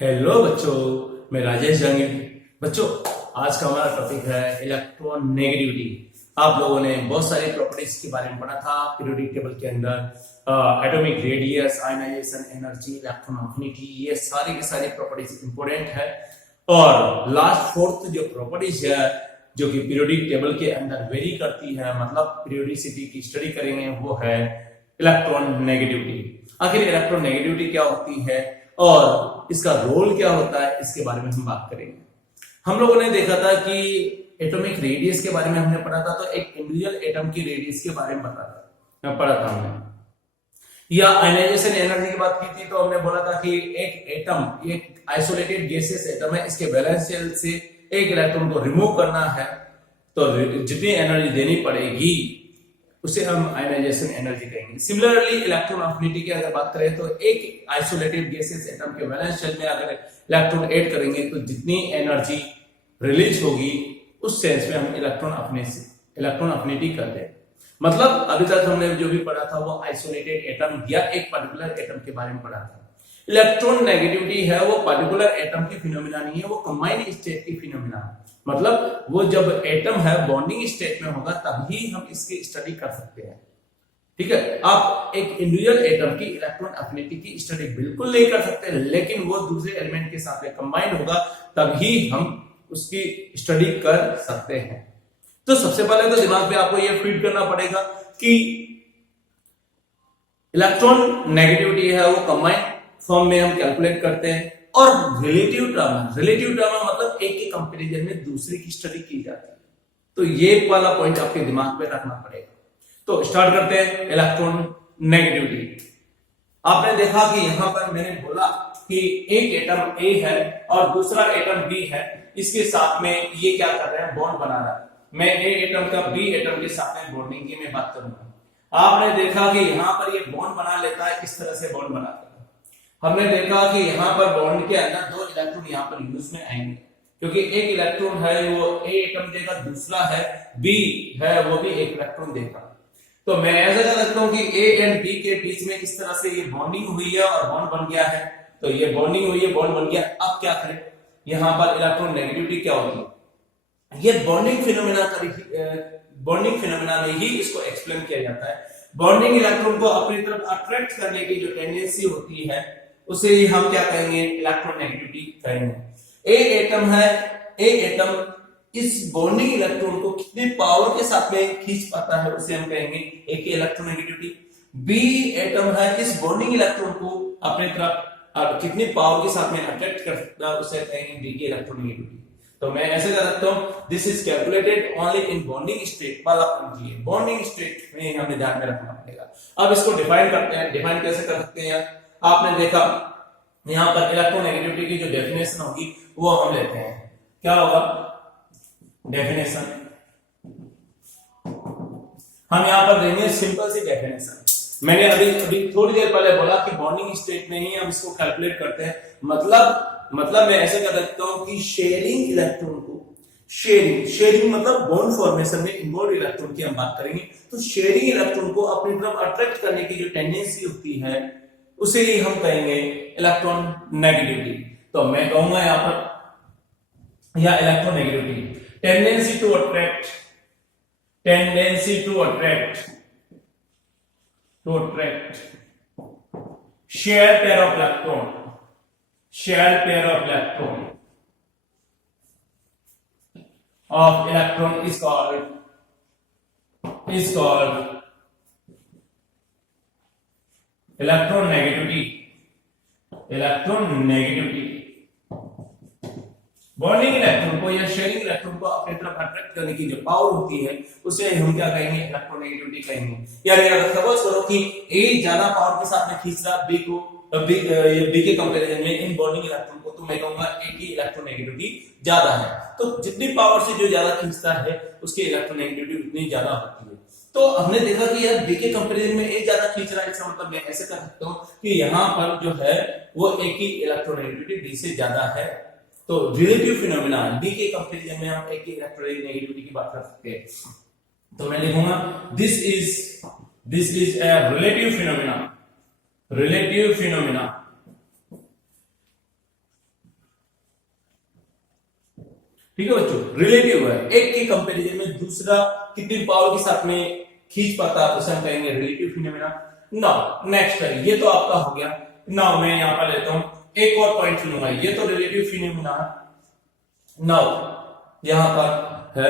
Hello बच्चों, मैं राजेश जंगी। बच्चों, आज का हमारा टॉपिक है इलेक्ट्रोनेगेटिविटी। आप लोगों ने बहुत सारी प्रॉपर्टीज के बारे में पढ़ा था पीरियोडिक टेबल के अंदर। Atomic radius, ionization energy, electron affinity, ये सारी की सारी प्रॉपर्टीज इंपॉर्टेंट है। और लास्ट फोर्थ जो प्रॉपर्टीज है जो कि पीरियोडिक टेबल के अंदर वेरी करती है, मतलब पीरियोडिसिटी की स्टडी करेंगे, वो है इलेक्ट्रॉन नेगेटिविटी। आखिर इलेक्ट्रॉन नेगेटिविटी क्या होती है और इसका रोल क्या होता है, इसके बारे में हम बात करेंगे। हम लोगों ने देखा था कि एटॉमिक रेडियस के बारे में हमने पढ़ा था, तो एक इंडिविजुअल एटम की रेडियस के बारे में पढ़ा था हमने। या आयनाइजेशन एनर्जी की बात की थी, तो हमने बोला था कि एक एटम एक आइसोलेटेड गैसियस एटम है, इसके वैलेंस शेल से एक इलेक्ट्रॉन को रिमूव करना है, तो जितनी एनर्जी देनी पड़ेगी उसे हम आयनाइजेशन एनर्जी कहेंगे। सिमिलरली इलेक्ट्रॉन अफिनिटी की अगर बात करें, तो एक आइसोलेटेड गैसियस एटम के वैलेंस शेल में अगर इलेक्ट्रॉन ऐड करेंगे तो जितनी एनर्जी रिलीज होगी उस सेंस में हम इलेक्ट्रॉन अफिनिटी करते हैं। मतलब अभी तक हमने जो भी पढ़ा था वो आइसोलेटेड एटम या एक पर्टिकुलर एटम के बारे में पढ़ा था। इलेक्ट्रॉन नेगेटिविटी है वो पर्टिकुलर एटम की फिनोमिना नहीं है, वो कंबाइंड स्टेट की फिनोमिना है। मतलब वो जब एटम है बॉन्डिंग स्टेट में होगा तभी हम इसकी स्टडी कर सकते हैं। ठीक है, आप एक इंडिविजुअल एटम की इलेक्ट्रॉन अफिनिटी की स्टडी बिल्कुल नहीं कर सकते, लेकिन वो दूसरे एलिमेंट के साथ कंबाइन होगा तभी हम उसकी स्टडी कर सकते हैं। तो सबसे पहले तो दिमाग में आपको ये फीड करना पड़ेगा कि इलेक्ट्रॉन नेगेटिविटी है वो कंबाइंड फॉर्म में हम कैलकुलेट करते हैं, और रिलेटिव टर्म मतलब एक के कंपैरिजन में दूसरे की स्टडी की जाती है। तो ये वाला पॉइंट आपके दिमाग में रखना पड़ेगा। तो स्टार्ट करते हैं इलेक्ट्रॉन नेगेटिविटी। आपने देखा कि यहां पर मैंने बोला कि एक एटम ए है और दूसरा एटम बी है, इसके साथ में ये क्या कर रहे हैं, बॉन्ड बना रहा है। मैं ए एटम का बी एटम के साथ में बॉन्डिंग की मैं बात करूंगा। आपने देखा कि यहां पर ये बॉन्ड बना लेता है, इस तरह से बॉन्ड बनाता है। हमने देखा कि यहाँ पर बॉन्ड के अंदर दो इलेक्ट्रॉन यहाँ पर यूज में आएंगे, क्योंकि एक इलेक्ट्रॉन है वो ए एटम देगा, दूसरा है बी है वो भी एक इलेक्ट्रॉन देगा। तो मैं ऐसा कर सकता हूँ कि ए एंड बी के बीच में इस तरह से ये बॉन्डिंग हुई है और बॉन्ड बन गया है। तो ये बॉन्डिंग हुई है, बॉन्ड बन गया। अब क्या करें, यहाँ पर इलेक्ट्रॉन नेगेटिविटी क्या होती है, ये बॉन्डिंग फिनोमेना में ही इसको एक्सप्लेन किया जाता है। बॉन्डिंग इलेक्ट्रॉन को अपनी तरफ अट्रैक्ट करने की जो टेंडेंसी होती है उसे हम क्या कहेंगे, इलेक्ट्रॉन नेगेटिविटी कहेंगे। ए एटम है, ए एटम इस बॉन्डिंग इलेक्ट्रॉन को कितने पावर के साथ में खींच पाता है उसे हम कहेंगे ए की इलेक्ट्रॉन नेगेटिविटी। बी एटम है, इस बॉन्डिंग इलेक्ट्रॉन को अपने तरफ कितनी पावर के साथ में अट्रैक्ट कर सकता है उसे कहेंगे बी की इलेक्ट्रॉन नेगेटिविटी। तो मैं ऐसे कर सकता हूं, this is calculated only in bonding state वाला समझिए, बॉन्डिंग स्टेट में हमें ध्यान में रखना पड़ेगा। अब इसको डिफाइन करते हैं। डिफाइन कैसे कर सकते हैं, आपने देखा यहां पर इलेक्ट्रोनेगेटिविटी की जो डेफिनेशन होगी वो हम लेते हैं। क्या होगा डेफिनेशन, हम यहां पर देंगे सिंपल सी डेफिनेशन। मैंने अभी थोड़ी देर पहले बोला कि बॉन्डिंग स्टेट में ही हम इसको कैलकुलेट करते हैं। मतलब मैं ऐसे कर सकता हूं कि शेयरिंग इलेक्ट्रॉन को, शेयरिंग मतलब बॉन्ड फॉर्मेशन में इन्वॉल्व इलेक्ट्रॉन की हम बात करेंगे। तो शेयरिंग इलेक्ट्रॉन को अपनी तरफ अट्रैक्ट करने की जो टेंडेंसी होती है उसे ही हम कहेंगे इलेक्ट्रॉन नेगेटिविटी। तो मैं कहूंगा यहां पर या electron negativity, tendency to attract shared pair of electron is called electron negativity. Bonding electron को या शेयरिंग इलेक्ट्रॉन को अपनी तरफ अट्रैक्ट करने की जो पावर होती है उसे हम क्या कहेंगे, इलेक्ट्रॉन नेगेटिविटी कहेंगे। यानी अगर सपोज करो कि ए ज्यादा पावर के साथ में खींच रहा बी को, बी के कंपैरिजन में इन बॉन्डिंग इलेक्ट्रॉन को, तो मैं कहूंगा ए की इलेक्ट्रॉन नेगेटिविटी ज्यादा है। तो जितनी पावर से जो ज्यादा खींचता है उसकी इलेक्ट्रॉन नेगेटिविटी उतनी ज्यादा होती है। तो हमने देखा कि यार बी के कंपैरिजन में ए ज्यादा खींच रहा है, इसका मतलब मैं ऐसे कर सकता हूं कि यहां पर जो है वो ए की इलेक्ट्रॉन नेगेटिविटी डी से ज्यादा है। तो रिलेटिव फिनोमेना, डी के कंपैरिजन में हम ए की इलेक्ट्रॉन नेगेटिविटी की बात कर सकते हैं। तो मैं लिखूंगा this is a relative phenomena ठीक है बच्चों, रिलेटिव है, एक के कंपैरिजन में दूसरा कितनी पावर के साथ में खींच पाता है उसे हम कहेंगे रिलेटिव फिनोमेना। नाउ नेक्स्ट है, ये तो आपका हो गया। नाउ मैं यहां पर लेता हूं एक और पॉइंट लूंगा, ये तो रिलेटिव फिनोमेना। नाउ यहां पर है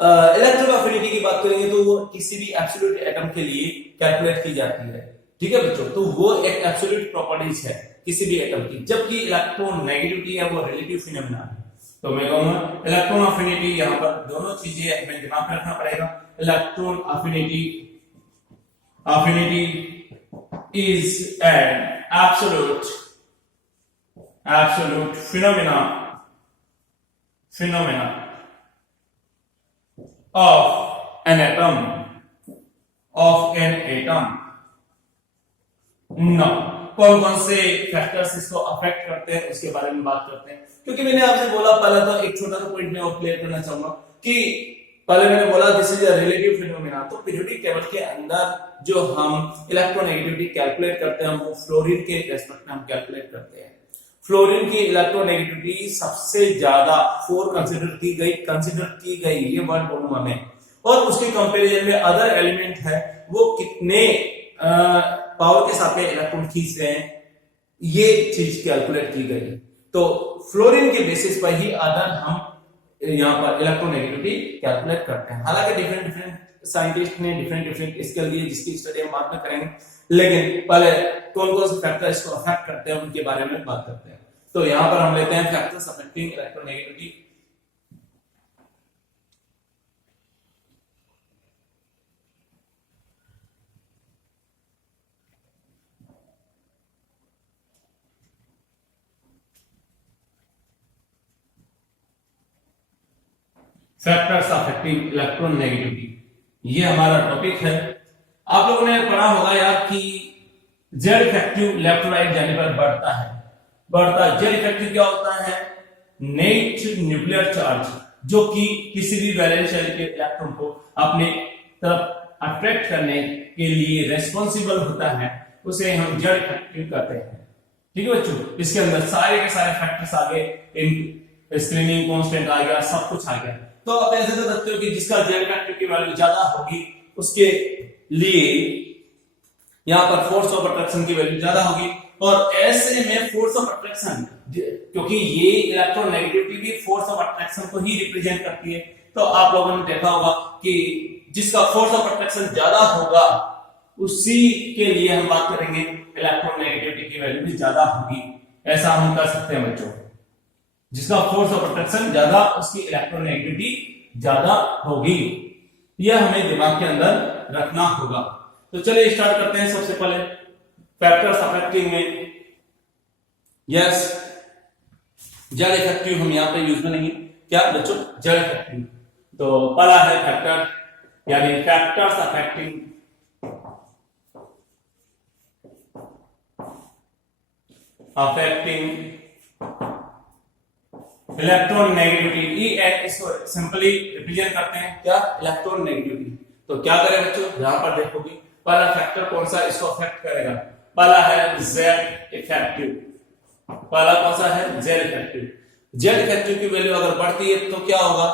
इलेक्ट्रिक अफिनिटी की बात करेंगे तो वो किसी भी एब्सोल्यूट एटम के लिए कैलकुलेट की जाती है। ठीक है बच्चों, तो वो एक एब्सोल्यूट प्रॉपर्टीज है किसी भी एटम की, जबकि इलेक्ट्रोनेगेटिविटी है वो रिलेटिव फिनोमेना है। तो मैं कहूंगा इलेक्ट्रॉन अफिनिटी, यहां पर दोनों चीजें हमें दिमाग में रखना पड़ेगा। Electron affinity is an absolute phenomena of an atom now कौन कौन से फैक्टर्स इसको अफेक्ट करते हैं उसके बारे में बात करते हैं। क्योंकि मैंने आपसे बोला, पहला तो एक छोटा सा पॉइंट मैं और क्लियर करना चाहूंगा कि पहले मैंने बोला this is a relative phenomena. तो पीरियोडिक टेबल के अंदर जो हम इलेक्ट्रोनेगेटिविटी कैलकुलेट करते हैं वो फ्लोरीन के रेस्पेक्ट में हम कैलकुलेट करते हैं। फ्लोरीन की इलेक्ट्रोनेगेटिविटी सबसे ज्यादा 4 कंसीडर की गई ये वर्ड बोलूंगा मैं, और उसके कंपैरिजन में अदर एलिमेंट है वो कितने पावर के साथ में इलेक्ट्रॉन खींच रहे हैं ये चीज कैलकुलेट की गई। तो फ्लोरीन के बेसिस पर ही अदर हम यहाँ पर इलेक्ट्रोनेगेटिविटी कैलकुलेट करते हैं। हालांकि डिफरेंट साइंटिस्ट ने डिफरेंट इसके लिए जिसकी स्टडी हम बाद में करेंगे, लेकिन पहले कौन कौन से फैक्टर इसको अफेक्ट करते हैं उनके बारे में बात करते हैं। तो यहां पर हम लेते हैं factors affecting electronegativity. Factors affecting electronegativity, ये हमारा टॉपिक है। आप लोगों ने पढ़ा होगा यार कि जेड इफेक्टिव लेफ्ट राइट जाने पर बढ़ता जेड इफेक्टिव क्या होता है? नेट न्यूक्लियर चार्ज, जो कि किसी भी वैलेंस शेल के इलेक्ट्रॉन को अपने तरफ अट्रैक्ट करने के लिए रेस्पॉन्सिबल होता है, उसे हम जेड इफेक्टिव कहते हैं। ठीक है बच्चों, इसके अंदर सारे के सारे फैक्टर्स आ गए, स्क्रीनिंग कांस्टेंट आ गया, सब कुछ आ गया। तो आप ऐसे तो सकते हो कि जिसका जेड इफेक्टिव की वैल्यू ज्यादा होगी उसके लिए यहां पर फोर्स ऑफ अट्रैक्शन की वैल्यू ज्यादा होगी, और ऐसे में फोर्स ऑफ अट्रैक्शन, क्योंकि ये इलेक्ट्रोनेगेटिविटी भी फोर्स ऑफ अट्रैक्शन को ही रिप्रेजेंट करती है, तो आप लोगों ने देखा होगा कि जिसका फोर्स ऑफ अट्रैक्शन ज्यादा होगा उसी के लिए हम बात करेंगे इलेक्ट्रोनेगेटिविटी की वैल्यू भी ज्यादा होगी। ऐसा हम कर सकते हैं बच्चों, जिसका फोर्स ऑफ अट्रैक्शन ज्यादा उसकी इलेक्ट्रोनेगेटिविटी ज्यादा होगी, यह हमें दिमाग के अंदर रखना होगा। तो चलिए स्टार्ट करते हैं। सबसे पहले फैक्टर्स अफेक्टिंग में यस जेड इफेक्टिव हम यहां पे यूज में नहीं, क्या बच्चों? Z effective. तो पहला है फैक्टर यानी factors affecting electron negativity, EN इसको सिंपली रिप्रेजेंट करते हैं क्या? Electron negativity. तो क्या करें बच्चों, यहां पर देखोगे पहला फैक्टर कौन सा इसको अफेक्ट करेगा? पहला है जेड इफेक्टिव। पहला कौन सा है? Z effective. जेड इफेक्टिव की वैल्यू अगर बढ़ती है तो क्या होगा?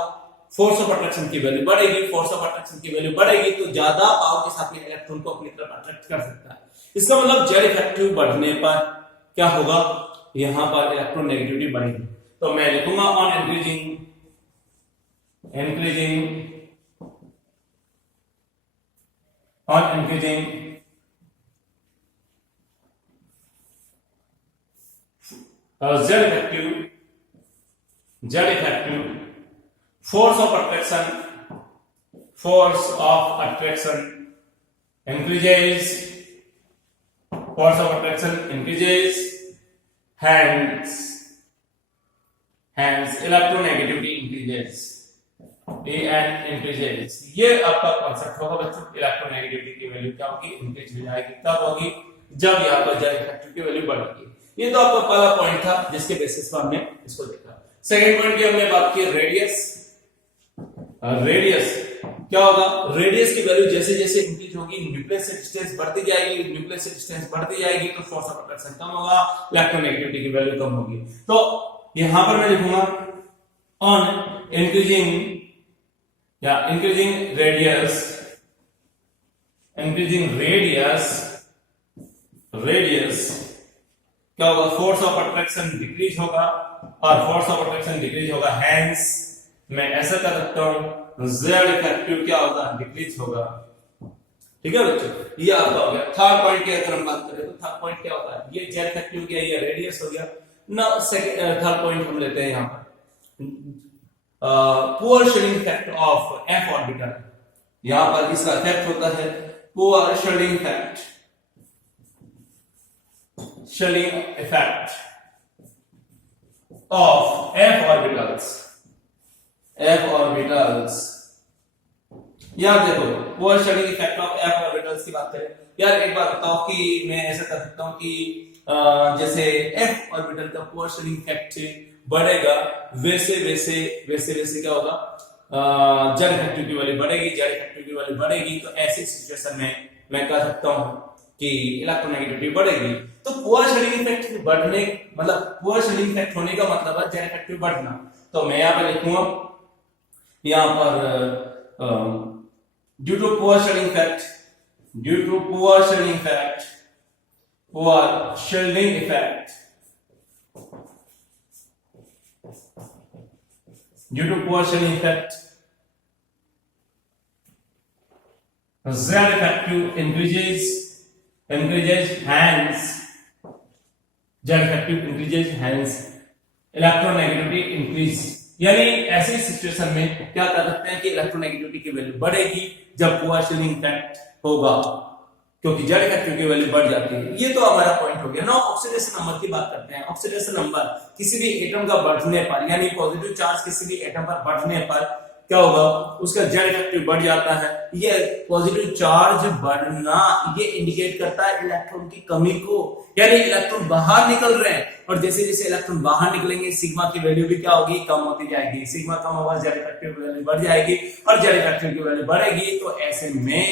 फोर्स ऑफ अट्रैक्शन की वैल्यू बढ़ेगी। फोर्स ऑफ अट्रैक्शन की वैल्यू बढ़ेगी तो ज्यादा पावर के साथ में इलेक्ट्रॉन को अपनी तरफ अट्रैक्ट कर सकता है। इसका मतलब जेड इफेक्टिव बढ़ने पर क्या होगा? यहां पर इलेक्ट्रॉन नेगेटिविटी बढ़ेगी। तो मैं लिखूंगा on increasing Z effective force of attraction increases, hence electronegativity increases, EN increases। ये आपका कॉन्सेप्ट होगा बच्चों। इलेक्ट्रोनेगेटिविटी की वैल्यू क्या होगी? इंक्रीज हो जाएगी। कब होगी? जब यहाँ पर जेड इफेक्टिव की वैल्यू बढ़ेगी। ये तो आपका पहला पॉइंट था जिसके बेसिस पर हमने इसको देखा। सेकंड पॉइंट की हमने बात की रेडियस। रेडियस क्या होगा? रेडियस की वैल्यू जैसे जैसे इंक्रीज होगी, न्यूक्लियस से डिस्टेंस बढ़ती जाएगी, न्यूक्लियस से डिस्टेंस बढ़ती जाएगी तो फोर्स ऑफ अट्रैक्शन कम होगा, इलेक्ट्रोनेगेटिविटी की वैल्यू कम होगी। तो यहां पर मैं लिखूंगा ऑन increasing radius, क्या होगा, फोर्स ऑफ अट्रैक्शन डिक्रीज होगा, और फोर्स ऑफ अट्रैक्शन डिक्रीज होगा, हैंस मैं ऐसा कर सकता हूं जेड इफेक्टिव क्या होगा, डिक्रीज होगा। ठीक है बच्चों, ये आपका हो गया। थर्ड पॉइंट की अगर हम बात करें तो थर्ड पॉइंट क्या होगा, ये जेड इफेक्टिव हो गया, ये रेडियस हो गया ना। थर्ड पॉइंट हम लेते हैं यहां पर poor shading effect of f orbital. यहां पर इसका इफेक्ट होता है poor shading effect, shading effect of f orbitals, यार देखो poor shading effect of f orbitals की बात करें, यार एक बात बताओ कि मैं ऐसा कर सकता हूं कि जैसे एफ ऑर्बिटल का पुअर शेडिंग इफेक्ट बढ़ेगा, वैसे वैसे क्या होगा, जेड इफेक्टिव की वैल्यू बढ़ेगी, जेड इफेक्टिव की वैल्यू बढ़ेगी। तो ऐसी सिचुएशन में मैं कह सकता हूं कि इलेक्ट्रोनेगेटिविटी बढ़ेगी। तो पुअर शेडिंग इफेक्ट बढ़ने, मतलब पुअर शेडिंग इफेक्ट होने का मतलब है जेड इफेक्टिव बढ़ना। तो मैं यहां पर लिखूंगा, यहां पर due to poor shading effect, due to poor shading effect, poor shading effect, due to poor shading effect, Z effective increases, hence Z effective increases, hence electronegativity increase। यानी ऐसी सिचुएशन में क्या कर सकते हैं कि इलेक्ट्रोनेगेटिविटी की वैल्यू बढ़ेगी जब पुअर शेडिंग इफेक्ट होगा, क्योंकि जेड इफेक्टिव की वैल्यू बढ़ जाती है। ये तो हमारा पॉइंट हो गया ना। ऑक्सीडेशन नंबर की बात करते हैं। ऑक्सीडेशन नंबर किसी भी एटम का बढ़ने पर, यानी पॉजिटिव चार्ज किसी भी एटम पर बढ़ने पर क्या होगा, उसका जेड इफेक्टिव बढ़ जाता है। ये पॉजिटिव चार्ज बढ़ना ये इंडिकेट करता है इलेक्ट्रॉन की कमी को, यानी इलेक्ट्रॉन बाहर निकल रहे हैं, और जैसे जैसे इलेक्ट्रॉन बाहर निकलेंगे सिग्मा की वैल्यू भी क्या होगी, कम होती जाएगी। सिग्मा कम होगा, जेड इफेक्टिव की वैल्यू बढ़ जाएगी, और जेड इफेक्टिव की वैल्यू बढ़ेगी, तो ऐसे में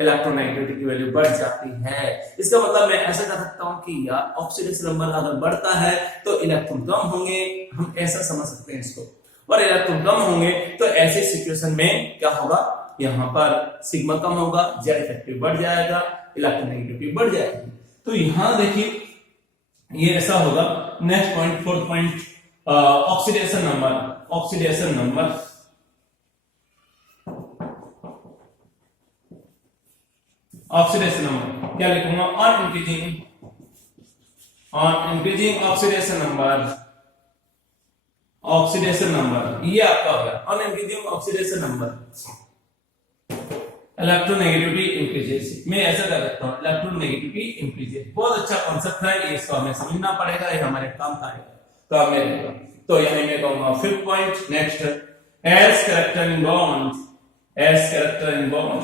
इलेक्ट्रोनेगेटिविटी की वैल्यू बढ़ जाती है। इसका मतलब मैं ऐसा कर सकता हूं कि यार ऑक्सीडेशन नंबर अगर बढ़ता है तो इलेक्ट्रॉन कम होंगे, हम ऐसा समझ सकते हैं इसको, और इलेक्ट्रॉन कम होंगे तो ऐसे सिचुएशन में क्या होगा, यहां पर सिग्मा कम होगा, जेड इफेक्टिव बढ़ जाएगा, इलेक्ट्रोनेगेटिविटी बढ़ जाएगी। तो यहां देखिए ये ऐसा होगा। Next point, fourth point, oxidation number, oxidation number, oxidation number क्या लिखूंगा, on increasing oxidation number, oxidation number ये आपका हो गया on increasing oxidation number, electronegativity increases. मैं ऐसा कर सकता हूं, इलेक्ट्रोनेगेटिविटी इंक्रीजेस। बहुत अच्छा कॉन्सेप्ट है, ये इसको हमें समझना पड़ेगा, ये हमारे काम का काम में रहेगा। तो यहां मैं कहूंगा fifth point, next, S character in bond, S character in bond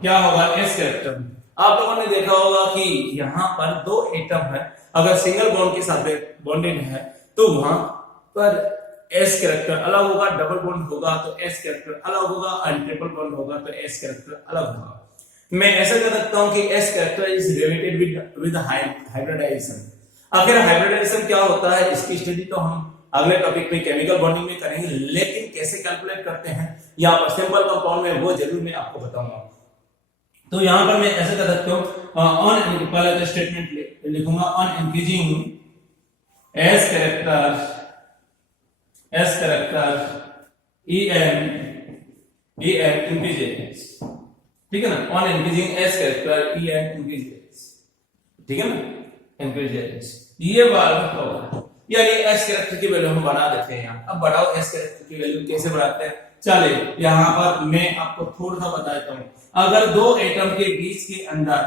क्या होगा, एस कैरेक्टर। आप लोगों ने देखा होगा कि यहां पर दो एटम है, अगर सिंगल बॉन्ड के साथ बॉन्डेड है तो वहां पर एस कैरेक्टर अलग होगा, डबल बॉन्ड होगा तो एस कैरेक्टर अलग होगा, और ट्रिपल बॉन्ड होगा तो एस कैरेक्टर अलग होगा। मैं ऐसा कर सकता हूं कि s character is related with hybridization. आखिर हाइब्रिडाइजेशन क्या होता है, इसकी स्टडी तो हम अगले टॉपिक में केमिकल बॉन्डिंग में करेंगे, लेकिन कैसे कैलकुलेट करते हैं यहाँ पर सिंपल कंपाउंड में, वो जरूर मैं आपको बताऊंगा। तो यहां पर मैं ऐसा कर सकता हूं, ऑन पहले तो स्टेटमेंट लिखूंगा, on increasing S character en increases, ठीक है ना, on increasing S character en increases, ठीक है ना, इंक्रीजेस ये बात होगा, यानी एस कैरेक्टर की वैल्यू हम बढ़ा देते हैं। यहाँ अब बढ़ाओ एस कैरेक्टर की वैल्यू कैसे बढ़ाते हैं, चलिए यहां पर मैं आपको थोड़ा सा बता देता हूं। अगर दो एटम के बीच के अंदर,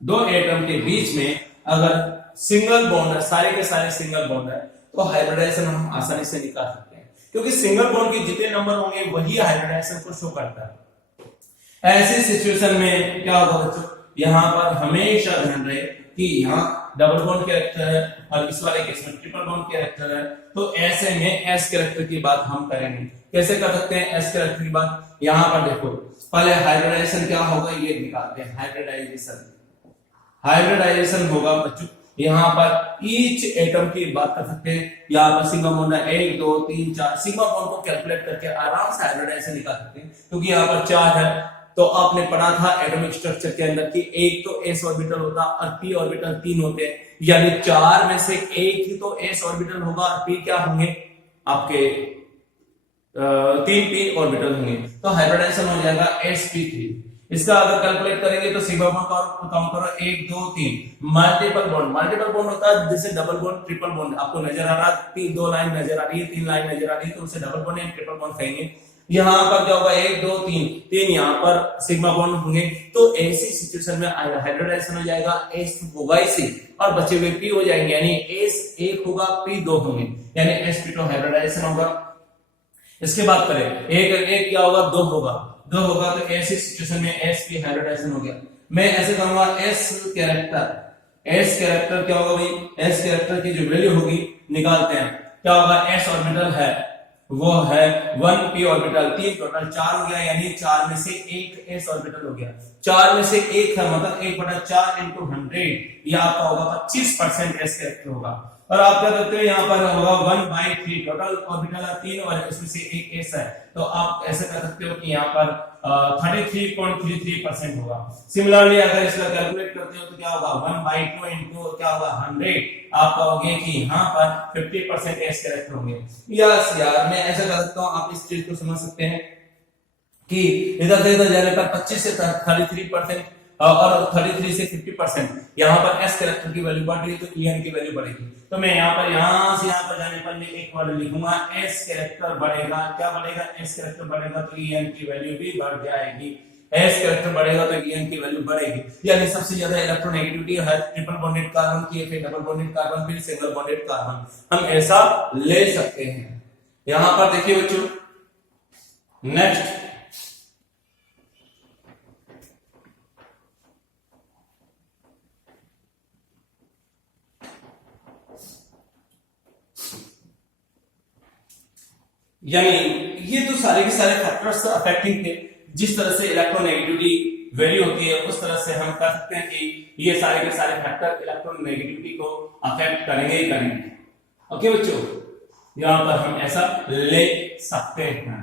दो एटम के बीच में अगर सिंगल बॉन्ड है, सारे के सारे सिंगल बॉन्ड है, तो हाइब्रिडाइजेशन हम आसानी से निकाल सकते हैं, क्योंकि सिंगल बॉन्ड के जितने नंबर होंगे वही हाइब्रिडाइजेशन को शो करता है। ऐसी सिचुएशन में क्या होगा बच्चों, यहां पर हमेशा ध्यान रहे कि यहाँ डबल बॉन्ड कैरेक्टर है और इस वाले केस में ट्रिपल बॉन्ड कैरेक्टर है, तो ऐसे में एस कैरेक्टर की बात हम करेंगे। कैसे कर सकते हैं एस कैरेक्टर की बात, यहां पर देखो पहले हाइब्रिडाइजेशन क्या होगा ये निकालते हैं। हाइब्रिडाइजेशन होगा बच्चों, यहाँ पर ईच एटम की बात कर सकते हैं। यहाँ पर सिग्मा बॉन्ड 1 2 3 4, सिग्मा बॉन्ड को कैलकुलेट करके आराम से हाइब्रिडाइजेशन निकाल सकते हैं, क्योंकि यहाँ पर 4 है। तो आपने पढ़ा था एटॉमिक स्ट्रक्चर के अंदर कि एक तो s ऑर्बिटल होता और p ऑर्बिटल 3 होते हैं, यानी 4 में से एक ही तो s ऑर्बिटल होगा और p क्या होंगे आपके 3p ऑर्बिटल होंगे। तो हाइब्रिडाइजेशन हो जाएगा sp3। इसका अगर कैलकुलेट करेंगे तो सिग्मा बॉन्ड का काउंट करो 1 2 3। मल्टीपल बॉन्ड होता है जैसे डबल बॉन्ड ट्रिपल बॉन्ड, आपको नजर आ रहा है 2 लाइन नजर आ रही है 3 लाइन नजर आ रही है, तो उसे डबल बॉन्ड या ट्रिपल बॉन्ड कहेंगे। यहाँ पर क्या होगा 1 2 3 यहाँ पर सिग्मा बॉन्ड होंगे। तो ऐसी सिचुएशन में हाइब्रिडाइजेशन हो जाएगा, s होगा इसी और बचे हुए p हो जाएंगे, यानी s 1 होगा p 2 होंगे, यानी sp2 हाइब्रिडाइजेशन होगा। इसके बाद करें एक क्या होगा 2 होगा तो ऐसी सिचुएशन में sp हाइब्रिडाइजेशन हो गया। मैं ऐसे कहूंगा s कैरेक्टर क्या होगा भाई, s कैरेक्टर की जो वैल्यू होगी निकालते हैं। क्या होगा, s ऑर्बिटल है वो है 1p ऑर्बिटल, 3 टोटल 4 हो गया, यानी 4 में से एक s ऑर्बिटल हो गया। 4 में से एक है मतलब 1/4 into 100, ये आपका होगा 25% s कैरेक्टर होगा। और आप क्या करते हो, यहाँ पर होगा 1/3, टोटल ऑर्बिटल 3 और इसमें से एक s है, तो आप ऐसे कर सकते हो कि यहाँ पर 33.33% होगा। सिमिलरली अगर इसका कैलकुलेट करते हो तो क्या होगा 1/2 into क्या होगा 100, आपका हो गया कि यहाँ पर 50% s कैरेक्टर होंगे। यस यार, मैं ऐसा कर सकता हूँ, आप इस चीज को समझ सकते हैं कि इधर से इधर जाने पर 25 से 33% और 33 से 50%, यहाँ पर s कैरेक्टर की वैल्यू बढ़ रही है तो en की वैल्यू बढ़ेगी। तो मैं यहाँ से यहाँ पर जाने पर मैं एक वर्ड लिखूंगा, s कैरेक्टर बढ़ेगा। क्या बढ़ेगा, s कैरेक्टर बढ़ेगा तो en की वैल्यू भी बढ़ जाएगी। s कैरेक्टर बढ़ेगा तो en की वैल्यू बढ़ेगी। यानी सबसे ज्यादा इलेक्ट्रोनेगेटिविटी है ट्रिपल बॉन्डेड कार्बन की, फिर डबल बॉन्डेड कार्बन, फिर सिंगल बॉन्डेड कार्बन, हम ऐसा ले सकते हैं। यहाँ पर देखिए बच्चों, नेक्स्ट यानी ये तो सारे के सारे फैक्टर्स अफेक्टिंग थे। जिस तरह से इलेक्ट्रोनेगेटिविटी वैल्यू होती है उस तरह से हम कर सकते हैं कि ये सारे के सारे फैक्टर इलेक्ट्रोनेगेटिविटी को अफेक्ट करेंगे ही करेंगे। ओके बच्चों, यहां पर हम ऐसा ले सकते हैं।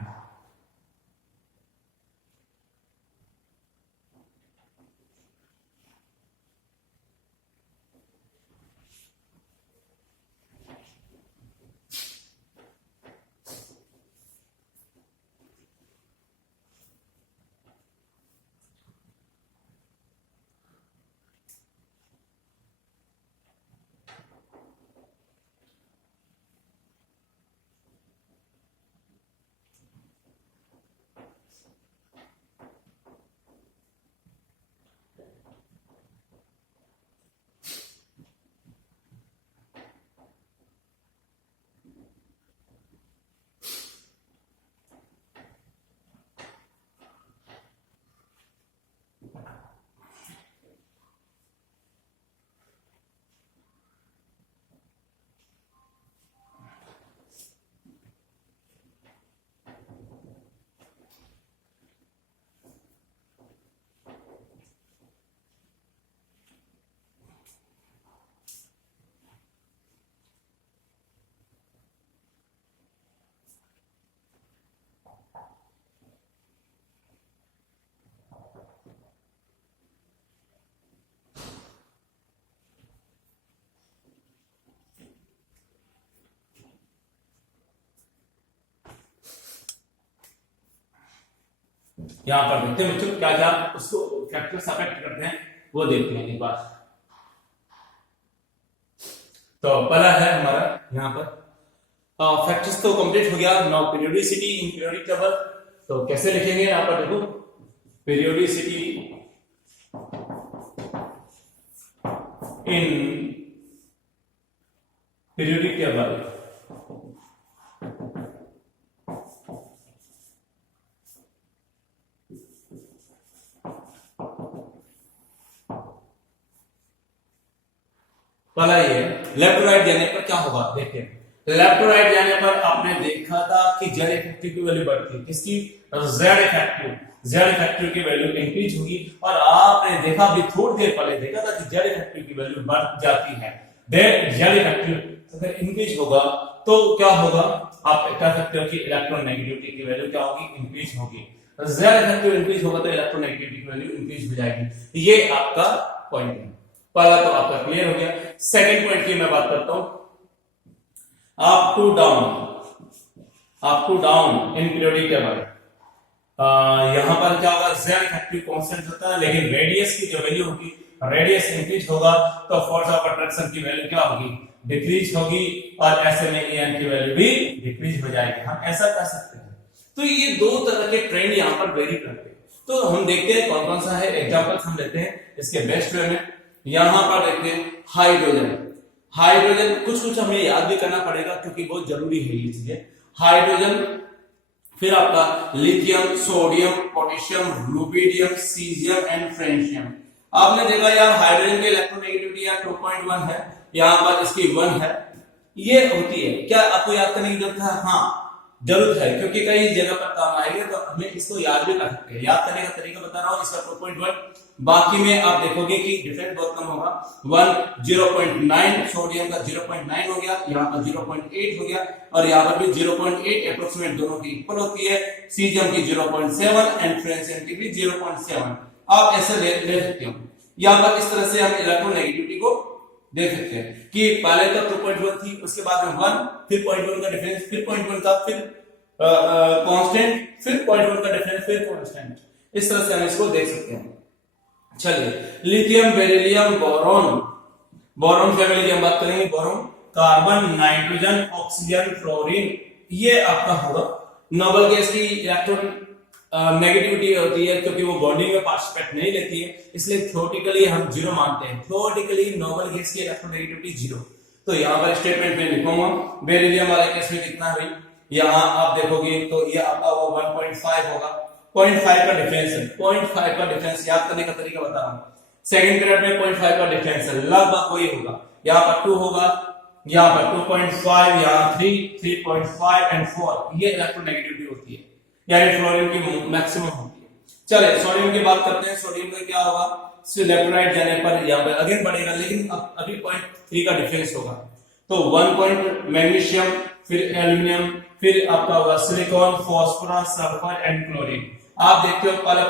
यहाँ पर देखते हैं बच्चों क्या क्या उसको फैक्टर्स अफेक्ट करते हैं, वो देखते हैं एक बार। तो पहला है हमारा यहाँ पर फैक्टर्स तो कंप्लीट हो गया। नाउ पीरियोडिसिटी इन पीरियोडिक टेबल, तो कैसे लिखेंगे यहाँ पर देखो, पीरियोडिसिटी इन पीरियोडिक टेबल। पहला ये लेफ्ट टू राइट जाने पर क्या होगा, देखिए लेफ्ट टू राइट जाने पर आपने देखा था कि जेड इफेक्टिव की वैल्यू बढ़ती है, किसकी, जेड इफेक्टिव। जेड इफेक्टिव की वैल्यू इंक्रीज होगी। और आपने देखा भी थोड़ी देर पहले देखा था कि जेड इफेक्टिव की वैल्यू बढ़ जाती है। जेड इफेक्टिव अगर इंक्रीज होगा तो क्या होगा, आप कह सकते हो कि इलेक्ट्रोनेगेटिविटी की वैल्यू क्या होगी, इंक्रीज होगी। जेड इफेक्टिव इंक्रीज होगा तो इलेक्ट्रोनेगेटिविटी की वैल्यू इंक्रीज हो जाएगी। ये आपका पॉइंट है। पहला तो आपका क्लियर हो गया। सेकंड पॉइंट की मैं बात करता हूं, up to down in periodic table. यहां पर क्या होगा, जेड इफेक्टिव कांस्टेंट होता है, लेकिन रेडियस की जो वैल्यू होगी, रेडियस इंक्रीज होगा तो फोर्स ऑफ अट्रैक्शन की वैल्यू क्या होगी, डिक्रीज होगी, और ऐसे में एन की वैल्यू भी डिक्रीज हो जाएगी। हम ऐसा कर सकते हैं। तो ये दो तरह के ट्रेंड यहां पर वेरी करते हैं। तो हम देखते हैं कौन कौन सा है, एग्जांपल्स हम लेते हैं इसके बेस्ट वे में। यहां पर देखते हैं हाइड्रोजन कुछ हमें याद भी करना पड़ेगा क्योंकि बहुत जरूरी है ये चीजें। हाइड्रोजन, फिर आपका lithium, sodium, potassium, rubidium, caesium and francium. आपने देखा यार हाइड्रोजन की इलेक्ट्रोनेगेटिविटी या 2.1 है, यहां पर इसकी 1 है। ये होती है, क्या आपको याद करने की जरूरत है? हाँ जरूरत है, क्योंकि कई जगह पर काम आएगा तो हमें इसको याद भी कर सकते हैं। याद करने का तरीका बता रहा हूं, इसका 2.1, बाकी में आप देखोगे कि डिफरेंस बहुत कम होगा। 1 0.9, सोडियम का 0.9 हो गया, यहाँ पर 0.8 हो गया, और यहाँ पर भी 0.8 अप्रोक्सीमेट दोनों की इक्वल होती है। सीजियम की 0.7 एंड फ्रेंशियम की भी 0.7। आप ऐसे ले सकते हो। यहाँ पर इस तरह से हम इलेक्ट्रोनेगेटिविटी को देख सकते हैं कि पहले तो 2.1 थी, उसके बाद में 1, फिर 0.1 का डिफरेंस, फिर 0.1 का, फिर कांस्टेंट, फिर 0.1 का डिफरेंस, फिर कांस्टेंट। इस तरह से हम इसको देख सकते हैं। चलिए, लिथियम, बेरिलियम, बोरॉन फैमिली की हम बात करेंगे। Boron, carbon, nitrogen, oxygen, fluorine, ये आपका होगा। नोबल गैस की इलेक्ट्रॉन नेगेटिविटी होती है क्योंकि वो बॉन्डिंग में पार्टिसिपेट नहीं लेती है, इसलिए थ्योरेटिकली हम जीरो मानते हैं। थ्योरेटिकली नोबल गैस की इलेक्ट्रोनेगेटिविटी जीरो। तो यहाँ पर स्टेटमेंट में लिखूंगा, बेरिलियम वाले केस में कितना है, यहाँ आप देखोगे तो ये आपका वो 1.5 होगा। 0.5 का डिफरेंस है, 0.5 का डिफरेंस याद करने का तरीका बता रहा हूँ। सेकंड पीरियड में 0.5 का डिफरेंस है, लगभग वही होगा। यहाँ पर 2 होगा, यहाँ पर 2.5, यहाँ 3, 3.5 एंड 4, ये इलेक्ट्रोनेगेटिविटी होती है, यानी फ्लोरीन की मैक्सिमम होती है। चले सोडियम की बात करते हैं। सोडियम में क्या होगा, इलेक्ट्रोलाइट जाने पर यहाँ पर अगेन बढ़ेगा, लेकिन अब अभी 0.3 का डिफरेंस होगा। तो 1 पॉइंट मैग्नीशियम, फिर एल्यूमिनियम, फिर आपका होगा silicon, phosphorus, sulphur and chlorine. आप देखते हो पहला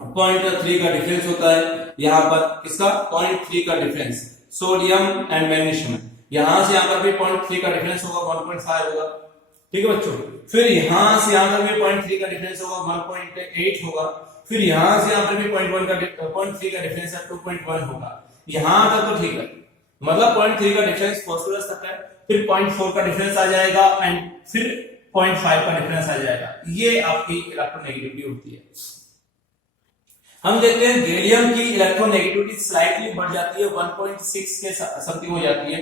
0.3 का डिफरेंस होता है, यहाँ पर इसका 0.3 का डिफरेंस, सोडियम एंड मैग्नीशियम। यहां से यहां पर भी 0.3 का डिफरेंस होगा, 1.5 होगा, ठीक है बच्चों। फिर यहां से यहां तक भी 0.3 का डिफरेंस होगा, 1.8 होगा। फिर यहां से यहां पर भी 0.3 का डिफरेंस है, 2.1 होगा। यहां तक तो ठीक है, मतलब 0.3 का डिफरेंस फास्फोरस तक है, फिर 0.4 का डिफरेंस आ जाएगा एंड फिर 0.5 का डिफरेंस आ जाएगा। ये आपकी इलेक्ट्रोनेगेटिविटी होती है। हम देखते हैं गैलियम की इलेक्ट्रोनेगेटिविटी स्लाइटली बढ़ जाती है, 1.6 के समथिंग हो जाती है।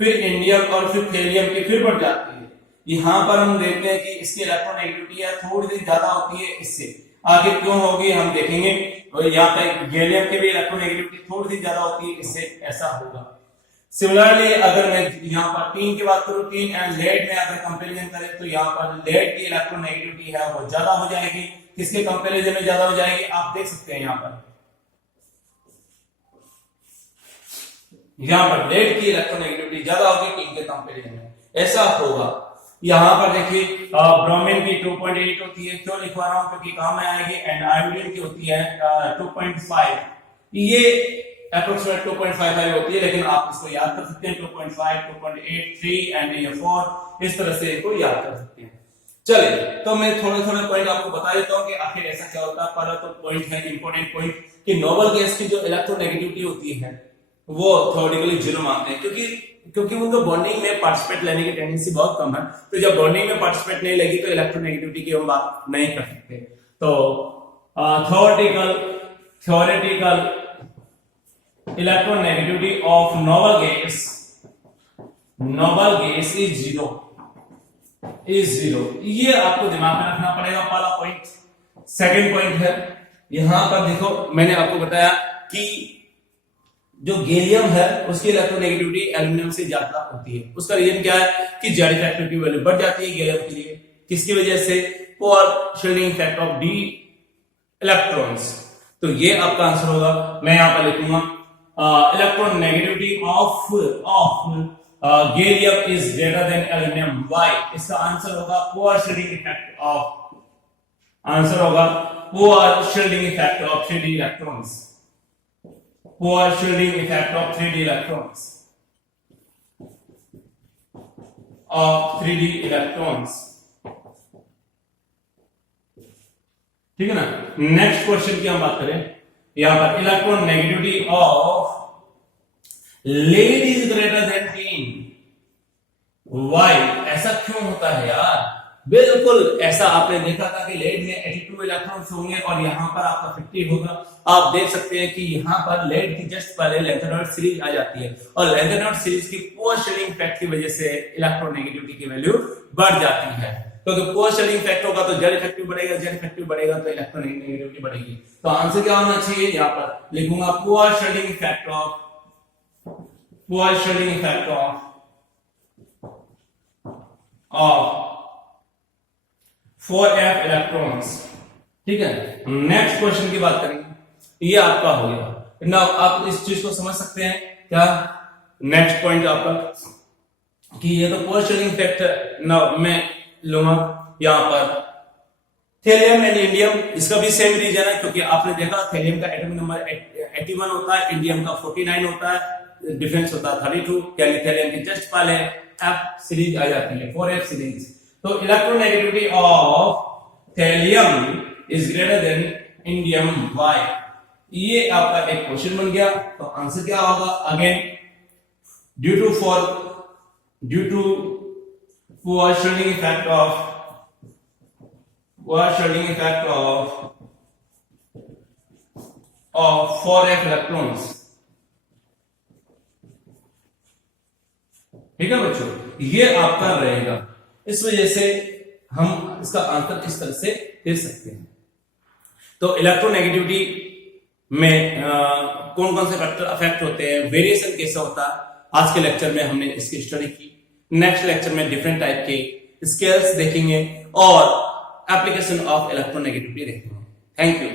फिर इंडियम और फिर थेलियम की फिर बढ़ जाती है। यहां पर हम देखते हैं कि इसकी इलेक्ट्रोनेगेटिविटी थोड़ी सी ज्यादा होती है इससे, आगे क्यों होगी हम देखेंगे। और यहाँ पे गैलियम की भी इलेक्ट्रोनेगेटिविटी थोड़ी सी ज्यादा होती है, इससे ऐसा होगा। सिमिलरली अगर मैं यहाँ पर 3 की बात करूं, 3 एंड लेड में अगर कंपैरिजन करें तो यहाँ पर लेड की इलेक्ट्रोनेगेटिविटी है वो ज्यादा हो जाएगी। किसके कंपैरिजन में ज्यादा हो जाएगी आप देख सकते हैं, यहाँ पर लेड की इलेक्ट्रोनेगेटिविटी ज्यादा होगी 3 के कंपैरिजन में, ऐसा होगा। यहाँ पर देखिए ब्रोमीन की 2.8 होती है, क्यों लिखवा रहा हूं क्योंकि काम में आएगी। एंड आयोडीन की होती है 2.5, ये अप्रोक्सीमेट 2.55 होती है, लेकिन आप इसको याद कर सकते हैं 2.5, 2.8, 3 एंड ये 4, इस तरह से इसको याद कर सकते हैं। चलिए, तो मैं थोड़े थोड़े पॉइंट आपको बता देता हूं कि आखिर ऐसा क्या होता है। पहला तो पॉइंट है इंपॉर्टेंट पॉइंट कि नोबल गैस की जो इलेक्ट्रोनेगेटिविटी होती है वो थ्योरेटिकली जीरो मानते हैं, क्योंकि उनको बॉन्डिंग में पार्टिसिपेट लेने की टेंडेंसी बहुत कम है। तो जब बॉन्डिंग में पार्टिसिपेट नहीं लगी तो इलेक्ट्रोनेगेटिविटी की हम बात नहीं कर सकते। तो theoretical electronegativity of noble gas is zero. ये आपको दिमाग में रखना पड़ेगा, पहला पॉइंट। सेकंड पॉइंट है, यहां पर देखो मैंने आपको बताया कि जो गैलियम है उसकी इलेक्ट्रोनेगेटिविटी एल्यूमिनियम से ज्यादा होती है। उसका रीजन क्या है कि जेड फैक्टर की वैल्यू बढ़ जाती है गैलियम के लिए, किसकी वजह से? Poor shielding effect of D electrons. तो ये आपका आंसर होगा। मैं यहां पर लिखूंगा electron negativity of gallium is greater than aluminium. Why? इसका आंसर होगा poor shielding effect of, answer होगा poor shielding effect of 3d electrons, poor shielding effect of 3d electrons, of 3d electrons. ठीक है ना। नेक्स्ट क्वेश्चन की हम बात करें, यहां पर electron negativity of lead is greater than 10। Why? ऐसा क्यों होता है यार? बिल्कुल ऐसा आपने देखा था कि लेड में 82 इलेक्ट्रॉन्स होंगे और यहां पर आपका 50 होगा। आप देख सकते हैं कि यहां पर लेड की जस्ट पहले लेंथेनॉइड सीरीज आ जाती है और लेंथेनॉइड सीरीज की पोअर शील्डिंग इफेक्ट की वजह से इलेक्ट्रॉन नेगेटिविटी की वैल्यू बढ़ जाती है। क्योंकि पोअर शील्डिंग इफेक्ट होगा तो जेड इफेक्टिव बढ़ेगा, जेड इफेक्टिव बढ़ेगा तो इलेक्ट्रॉन नेगेटिविटी बढ़ेगी। तो आंसर क्या होना चाहिए? यहां पर लिखूंगा poor shielding effect of, poor shielding effect of 4f electrons. ठीक है। नेक्स्ट क्वेश्चन की बात करेंगे, ये आपका हो गया ना। आप इस चीज को समझ सकते हैं क्या? नेक्स्ट पॉइंट आपका कि ये तो पोअर शील्डिंग इफेक्ट है ना। मैं लूंगा यहां पर थेलियम एंड इंडियम, इसका भी सेम रीजन है क्योंकि आपने देखा थेलियम का एटॉमिक नंबर 81 होता है, इंडियम का 49 होता है, डिफरेंस होता है 32, यानी थेलियम की जस्ट पहले F सीरीज आ जाती है, 4f सीरीज। तो electronegativity of thallium is greater than indium. Why? ये आपका एक क्वेश्चन बन गया। तो आंसर क्या होगा? Again due to poor shielding effect of 4f electrons. ठीक है बच्चों, ये आपका रहेगा। इस वजह से हम इसका आंसर इस तरह से दे सकते हैं। तो इलेक्ट्रोनेगेटिविटी में कौन कौन से फैक्टर अफेक्ट होते हैं, वेरिएशन कैसा होता है, आज के लेक्चर में हमने इसकी स्टडी की। नेक्स्ट लेक्चर में डिफरेंट टाइप के स्केल्स देखेंगे और एप्लीकेशन ऑफ इलेक्ट्रोनेगेटिविटी देखेंगे। Thank you.